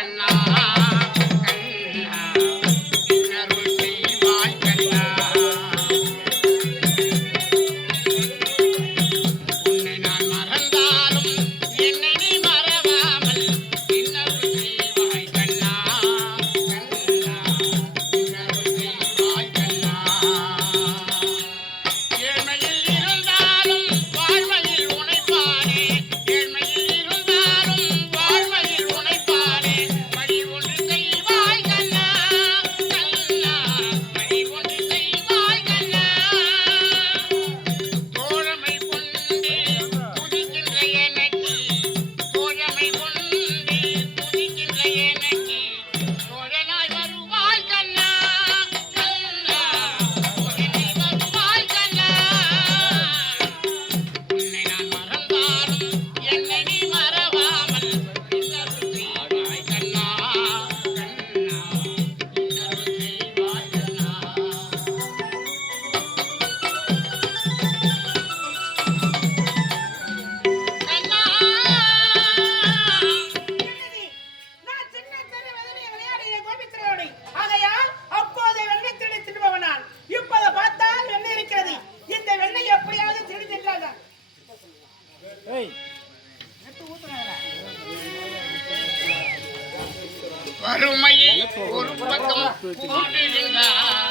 கண்ணா பக்கம்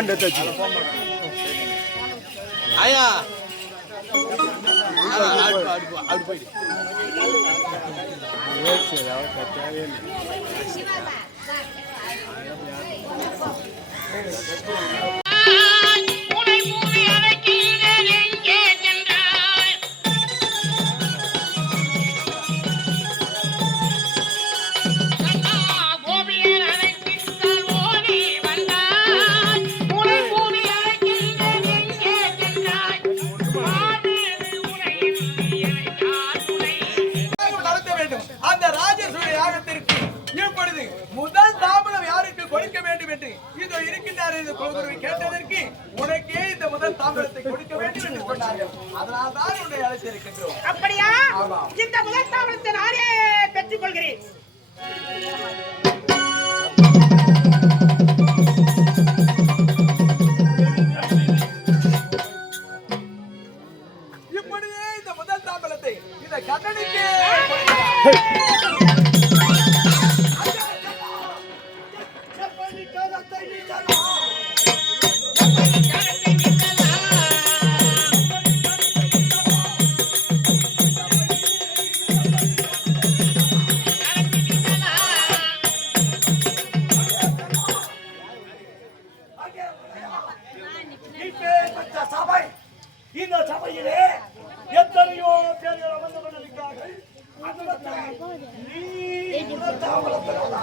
કાંડ હતો છે આયા આડ પડી கொள்கிறேன் சபையிலே எத்தனையோ பேர்கள் அமர்ந்து கொண்டிருக்கிறார்கள் அதிலத்தை நீ உணர்த்தாமலத்தினாலா?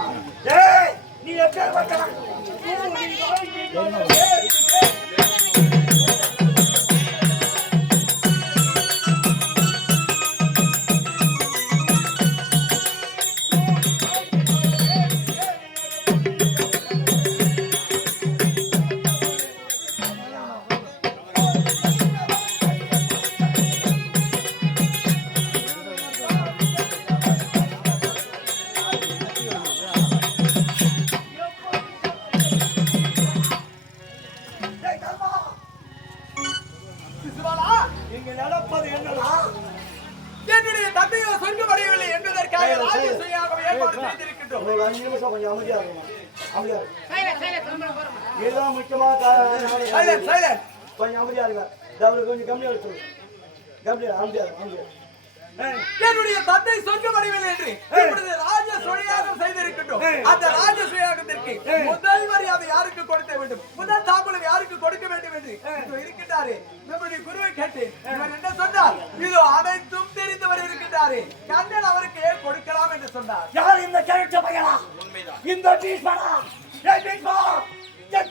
ஒரு அஞ்சு நிமிஷம் கொஞ்சம் அமைதியா இருங்க அமைதியா போறோம் இதுதான் சைலண்ட் கொஞ்சம் அமைதியா இருங்க டபுள் கொஞ்சம் கம்மியா இருக்கு கம்மியா அமைதியா அமைதியா என்னுடைய தந்தை சொர்க்கம் அடையவில்லை என்று இப்பொழுது ராஜ சுழியாகம் செய்திருக்கின்றோம் அந்த ராஜ சுழியாகத்திற்கு முதல் மரியாதை யாருக்கு கொடுக்க வேண்டும்? முதல் தாம்பூலம் யாருக்கு கொடுக்க வேண்டும் என்று இருக்கின்றாரே. நம்முடைய குருவை கேட்டு இவர் என்ன சொன்னார்? இதோ அனைத்தும் தெரிந்தவர் இருக்கின்றாரே. கண்ணன் அவருக்கு ஏன் கொடுக்கலாம் என்று சொன்னார்? யார் இந்த கேரக்டர் பையனா? இந்த பீஸ்மனா ஏய் பீஸ்மா ஏய்,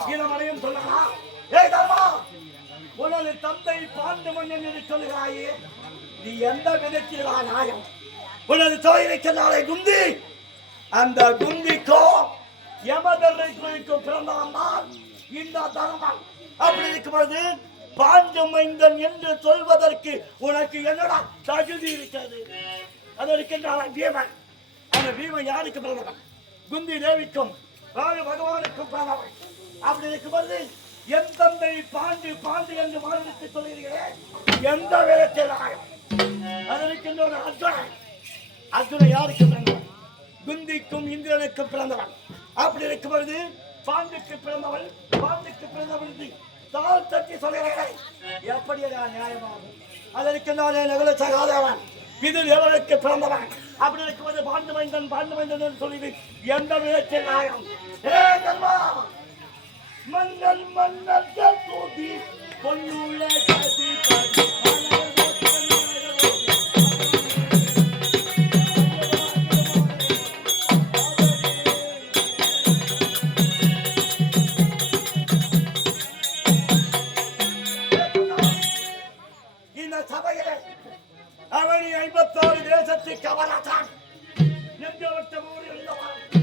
கீழமலையும் சொல்லலாம் ஏய் தர்மா உனது தந்தை பாண்டு மன்னன் என்று சொல்கிறாயே நீ எந்த விதத்தில் நியாயம்? உனது தொழிலுக்கு நாளை குந்தி. அந்த குந்திக்கோ யமதரை குறிக்கும் பிறந்தவன் தான் இந்த தர்மன் அப்படி இருக்கும் பொழுது பாண்டு மைந்தன் என்று சொல்வதற்கு உனக்கு என்னடா தகுதி இருக்கிறது? அதற்கு நான் பீமன். அந்த பீமன் யாருக்கு பிறந்தவன் குந்தி தேவிக்கும் பகவானுக்கும் பிறந்தவன் அப்படி இருக்கும்போது என் தந்தை பாண்டு பாண்டு என்று மாநிலத்தை சொல்கிறீர்களே எந்த விதத்தில் நியாயம் அதற்கு இன்னொரு அர்த்தம் அர்ஜுனன். யாருக்கு பிறந்தவன்? குந்திக்கும் இந்திரனுக்கு பிறந்தவன். அப்படி இருக்கும் பொழுது பாண்டுக்கு பிறந்தவன் பாண்டுக்கு பிறந்தவன் தாழ் தட்டி சொல்கிறேன் எப்படி நியாயமாகும்? அதற்கு நானே நகல சகாதவன் இது எவருக்கு பிறந்தவன்? அப்படி இருக்கும்போது பாண்டு மைந்தன் பாண்டு மைந்தன் என்று சொல்லி எந்த விதத்தில் நியாயம் ஏ தர்மா மன்னன் மன்னர் தூதி பொன்னுள்ள கதி பதி மலர் ஓட்டம் இந்த சபையிலே அவனி ஐம்பத்தாறு நெஞ்சவட்ட மூடி இருந்தவன் தமிழேக வைத்தவன்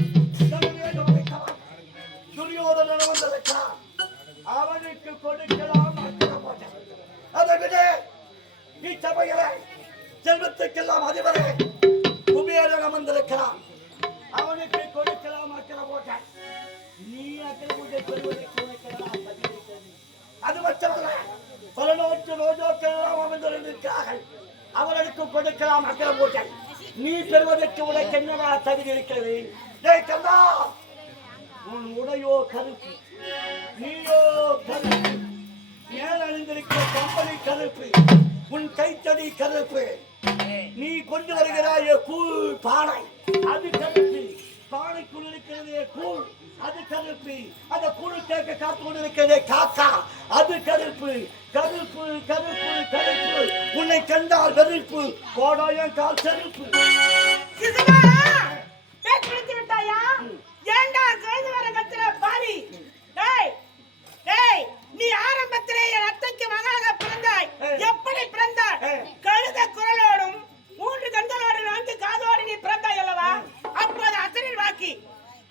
துரியோதனன் வந்திருக்கிறான் அவனுக்கு கொடுக்கலாம் அதை விட. நீ சபையிலே செல்வத்துக்கெல்லாம் அதிபரே. குபேரன் வந்திருக்கிறான் அவனுக்கு கொடுக்கலாம் அக்கறை போட்டேன் நீ அக்கறை பூஜை பெறுவதற்கு உனக்கு எல்லாம் அது மட்டுமல்ல பல நோட்டு ரோஜோக்கெல்லாம் எல்லாம் அவர்களுக்கு கொடுக்கலாம் அக்கறை போட்டேன் நீ பெறுவதற்கு உனக்கு என்னவா தகுதி இருக்கிறது? உன் உடையோ கருப்பு நீயோ கருப்பு மேல் அணிந்திருக்கிற கம்பளி கருப்பு உன் கைத்தடி கருப்பு. நீ கொண்டு வருகிறாய கூழ் பானை. அது கருப்பு. பானைக்குள் இருக்கிறதே கூழ் அது கருப்பு. அந்த கூழ் கேட்க காத்து கொண்டிருக்கிறதே காக்கா. அது கருப்பு. கருப்பு கருப்பு கருப்பு. உன்னை கண்டால் வெறுப்பு. கோடாயம் கால் செருப்பு.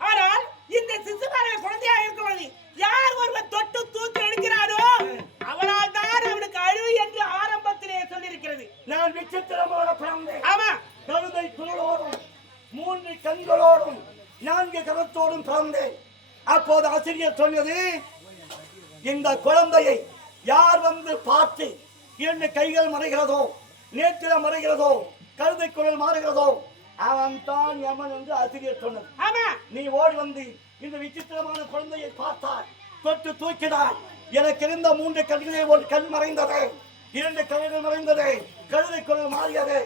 ஆனால் இந்த சிசுபாலன் குழந்தையாக இருக்கும் பொழுது யார் ஒருவர் தொட்டு தூக்கி எடுக்கிறாரோ அவனால் தான் அவனுக்கு அழிவு என்று ஆரம்பத்திலே சொல்லியிருக்கிறது. நான் விசித்திரமான பிறந்தேன் ஆமா. கழுதை குரலோடும் மூன்று கண்களோடும் நான்கு கரத்தோடும் பிறந்தேன். அப்போது ஆசிரியர் சொன்னது இந்த குழந்தையை யார் வந்து பார்த்து இரண்டு கைகள் மறைகிறதோ நேற்றில மறைகிறதோ கழுதை குரல் மாறுகிறதோ அவன் தான் யமன் என்று ஆசிரியர் சொன்னது. ஆமா. நீ ஓடி வந்து இந்த விசித்திரமான குழந்தையை பார்த்தாய் தொட்டு தூக்கினாய். எனக்கு இருந்த மூன்று கண்களே ஒரு கண் மறைந்தது. இரண்டு கண்கள் மறைந்தது. கழுதை குரல் மாறியது.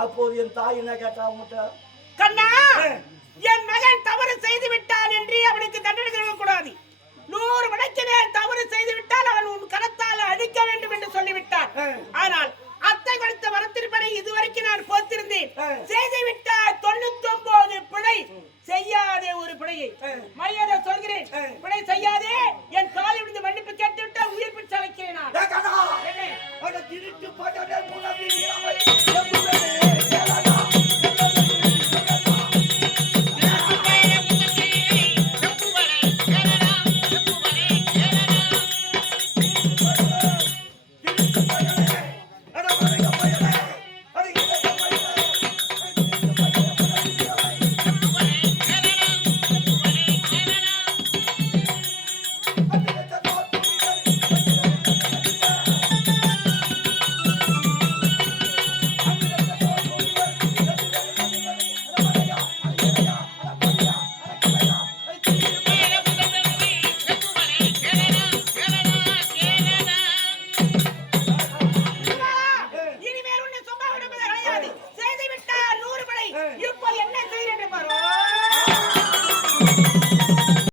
அப்போது என் தாய் என்ன கேட்டா உங்கள்கிட்ட கண்ணா என் மகன் தவறு செய்து விட்டான் என்று அவனுக்கு தண்டனை கொடுக்க கூடாது நூறு மடக்கு மேல் தவறு செய்து விட்டால் அவன் உன் கரத்தால் அடிக்க வேண்டும் என்று சொல்லிவிட்டார் ஆ. ஆனால் அத்தை கொடுத்த வரத்தின்படி இதுவரைக்கும் நான் பொறுத்திருந்தேன் ஆ. செய்து விட்டால் தொண்ணூத்தி ஒன்பது பிழை செய்யாதே ஒரு பிழையை. மரியாதை சொல்கிறேன். பிழை செய்யாதே. என் காலில் விழுந்து மன்னிப்பு கேட்டு விட்டால் உயிர் பிச்சை அழைக்கிறேன்